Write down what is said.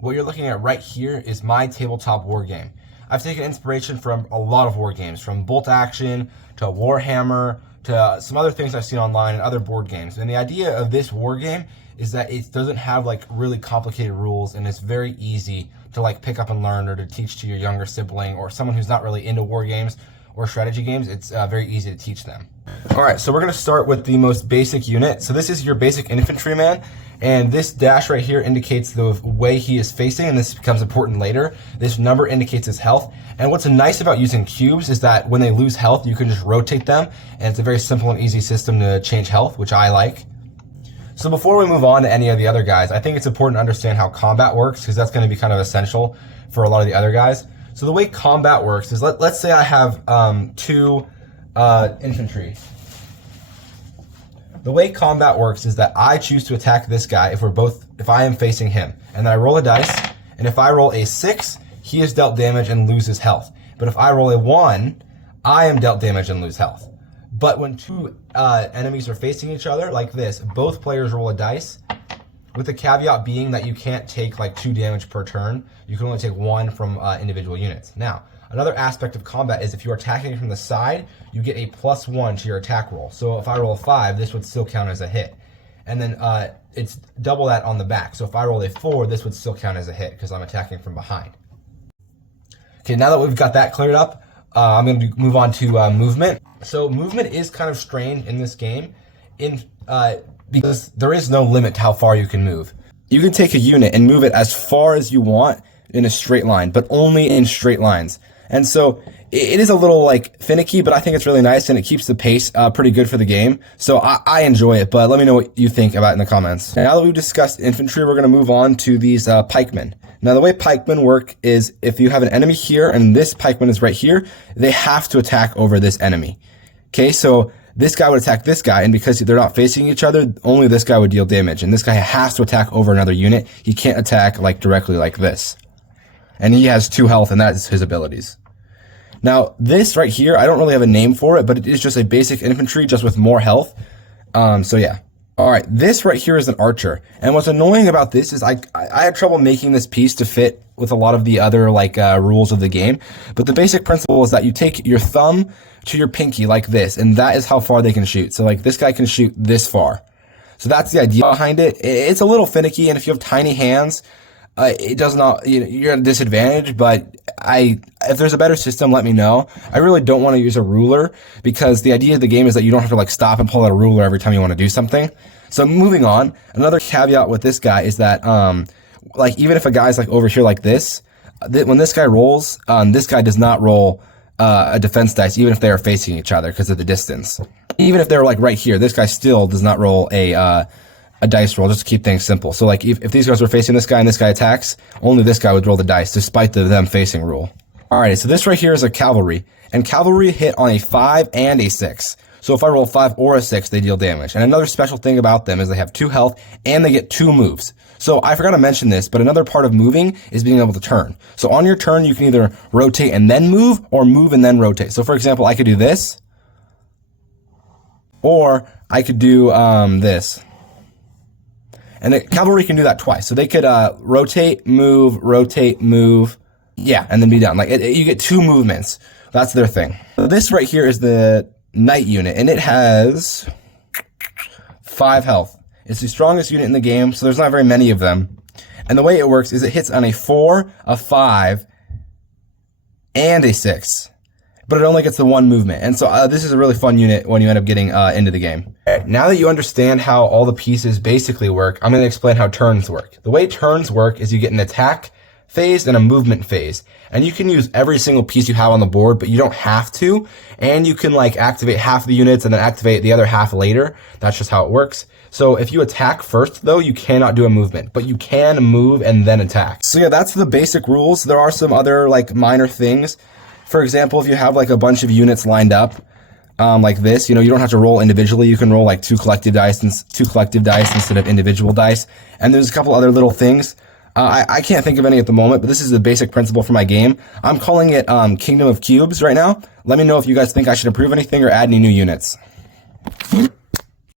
what you're looking at right here is my tabletop war game. I've taken inspiration from a lot of war games, from Bolt Action to Warhammer to some other things I've seen online and other board games. And the idea of this war game is that it doesn't have like really complicated rules, and it's very easy to like pick up and learn, or to teach to your younger sibling or someone who's not really into war games or strategy games. It's very easy to teach them. All right, so we're gonna start with the most basic unit. So this is your basic infantryman, and this dash right here indicates the way he is facing, and this becomes important later. This number indicates his health. And what's nice about using cubes is that when they lose health, you can just rotate them, and it's a very simple and easy system to change health, which I like. So before we move on to any of the other guys, I think it's important to understand how combat works, because that's going to be kind of essential for a lot of the other guys. So the way combat works is, let's say I have two infantry. The way combat works is that I choose to attack this guy if I am facing him, and then I roll a dice, and if I roll a 6, he is dealt damage and loses health. But if I roll a 1, I am dealt damage and lose health. But when two enemies are facing each other like this, both players roll a dice, with the caveat being that you can't take like 2 damage per turn. You can only take 1 from individual units. Now, another aspect of combat is if you're attacking from the side, you get a +1 to your attack roll. So if I roll a 5, this would still count as a hit. And then it's double that on the back. So if I roll a 4, this would still count as a hit because I'm attacking from behind. Okay, now that we've got that cleared up, I'm going to move on to movement. So movement is kind of strange in this game because there is no limit to how far you can move. You can take a unit and move it as far as you want in a straight line, but only in straight lines. And so it is a little like finicky, but I think it's really nice, and it keeps the pace pretty good for the game. So I enjoy it, but let me know what you think about it in the comments. Now that we've discussed infantry, we're going to move on to these pikemen. Now the way pikemen work is if you have an enemy here and this pikeman is right here, they have to attack over this enemy. Okay, so this guy would attack this guy, and because they're not facing each other, only this guy would deal damage, and this guy has to attack over another unit. He can't attack like directly like this. And he has 2 health, and that is his abilities. Now, this right here, I don't really have a name for it, but it is just a basic infantry, just with more health. So yeah. All right, this right here is an archer. And what's annoying about this is I had trouble making this piece to fit with a lot of the other rules of the game. But the basic principle is that you take your thumb to your pinky like this, and that is how far they can shoot. So like this guy can shoot this far. So that's the idea behind it. It's a little finicky, and if you have tiny hands, it does not, you're at a disadvantage, but if there's a better system, let me know. I really don't want to use a ruler, because the idea of the game is that you don't have to like stop and pull out a ruler every time you want to do something. So moving on, another caveat with this guy is that, even if a guy's like over here like this, when this guy rolls, this guy does not roll a defense dice, even if they are facing each other because of the distance. Even if they're like right here, this guy still does not roll a dice roll, just to keep things simple. So like if these guys were facing this guy and this guy attacks, only this guy would roll the dice, despite them facing rule. Alright, so this right here is a cavalry, and cavalry hit on a 5 and a 6. So if I roll a 5 or a 6, they deal damage. And another special thing about them is they have 2 health, and they get 2 moves. So I forgot to mention this, but another part of moving is being able to turn. So on your turn, you can either rotate and then move, or move and then rotate. So for example, I could do this, or I could do this. And the cavalry can do that twice. So they could rotate, move, yeah, and then be done. You get 2 movements. That's their thing. This right here is the knight unit, and it has 5 health. It's the strongest unit in the game, so there's not very many of them. And the way it works is it hits on a 4, a 5, and a 6. But it only gets the 1 movement. And so this is a really fun unit when you end up getting into the game. Now that you understand how all the pieces basically work, I'm going to explain how turns work. The way turns work is you get an attack phase and a movement phase. And you can use every single piece you have on the board, but you don't have to. And you can activate half the units and then activate the other half later. That's just how it works. So if you attack first, though, you cannot do a movement, but you can move and then attack. So yeah, that's the basic rules. There are some other minor things. For example, if you have a bunch of units lined up, like this, you don't have to roll individually. You can roll 2 collective dice instead of individual dice. And there's a couple other little things. I can't think of any at the moment, but this is the basic principle for my game. I'm calling it Kingdom of Cubes right now. Let me know if you guys think I should improve anything or add any new units.